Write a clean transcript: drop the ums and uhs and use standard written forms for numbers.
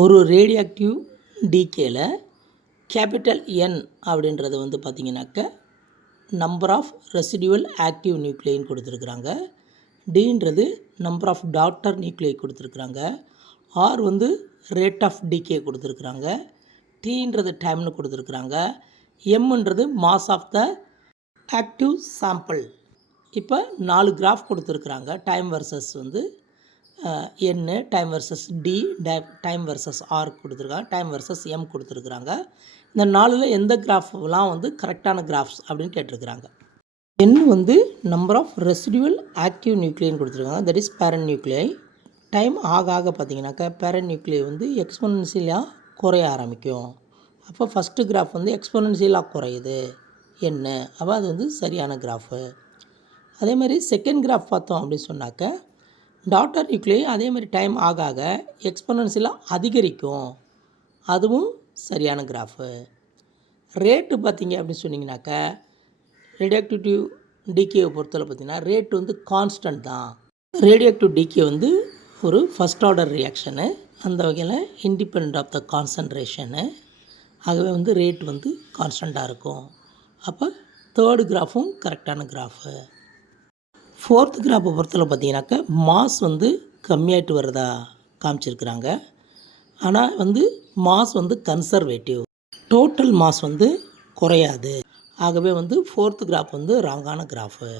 ஒரு radioactive டீகேல capital என் அப்படின்றது வந்து பார்த்திங்கனாக்க நம்பர் ஆஃப் ரெசிடுவல் ஆக்டிவ் நியூக்ளியைன்னு கொடுத்துருக்குறாங்க. டின்றது நம்பர் ஆஃப் டாட்டர் நியூக்ளியை கொடுத்துருக்குறாங்க. ஆர் வந்து ரேட் ஆஃப் டீகே கொடுத்துருக்குறாங்க. டீன்றது டைம்னு கொடுத்துருக்குறாங்க. எம்ன்றது mass of the active sample. இப்போ 4 கிராஃப் கொடுத்துருக்குறாங்க. டைம் வர்சஸ் வந்து என்னு, time versus T, time versus R கொடுத்துருக்காங்க, டைம் வர்சஸ் எம் கொடுத்துருக்குறாங்க. இந்த 4ல் எந்த கிராஃப்லாம் வந்து கரெக்டான கிராஃப்ஸ் அப்படின்னு கேட்டிருக்கிறாங்க. என் வந்து நம்பர் ஆஃப் ரெசிடுவல் ஆக்டிவ் நியூக்ளியன்னு கொடுத்துருக்காங்க, தட் இஸ் பேரண்ட் நியூக்ளியை. டைம் ஆக ஆக பார்த்தீங்கன்னாக்கா பேரண்ட் நியூக்ளியை வந்து எக்ஸ்பொனன்ஷியலாக குறைய ஆரம்பிக்கும். அப்போ ஃபஸ்ட்டு கிராஃப் வந்து எக்ஸ்பொனன்ஷியலாக குறையுது என்ன, அப்போ அது வந்து சரியான கிராஃபு. அதேமாதிரி செகண்ட் கிராஃப் பார்த்தோம் அப்படின்னு சொன்னாக்க டாட்டர் நியூக்ளியை அதேமாதிரி டைம் ஆக ஆக எக்ஸ்பொனன்ஷியலாக அதிகரிக்கும், அதுவும் சரியான கிராஃபு. ரேட்டு பார்த்திங்க அப்படின்னு சொன்னிங்கனாக்க ரேடியோஆக்டிவ் டீகேவை பொறுத்தவரை பார்த்திங்கன்னா ரேட் வந்து கான்ஸ்டன்ட் தான். ரேடியோஆக்டிவ் டீகே வந்து ஒரு ஃபஸ்ட் ஆர்டர் ரியாக்ஷனு, அந்த வகையில் இண்டிபெண்ட் ஆஃப் த கான்சன்ட்ரேஷனு. ஆகவே வந்து ரேட் வந்து கான்ஸ்டண்ட்டாக இருக்கும். அப்போ தேர்டு கிராஃபும் கரெக்டான கிராஃபு. ஃபோர்த்து கிராஃபை பொறுத்தவரை பார்த்தீங்கன்னாக்கா மாஸ் வந்து கம்மியாகிட்டு வர்றதா காமிச்சிருக்கிறாங்க. ஆனால் வந்து மாஸ் வந்து கன்சர்வேட்டிவ், டோட்டல் மாஸ் வந்து குறையாது. ஆகவே வந்து ஃபோர்த்து கிராஃப் வந்து ராங்கான கிராஃபு.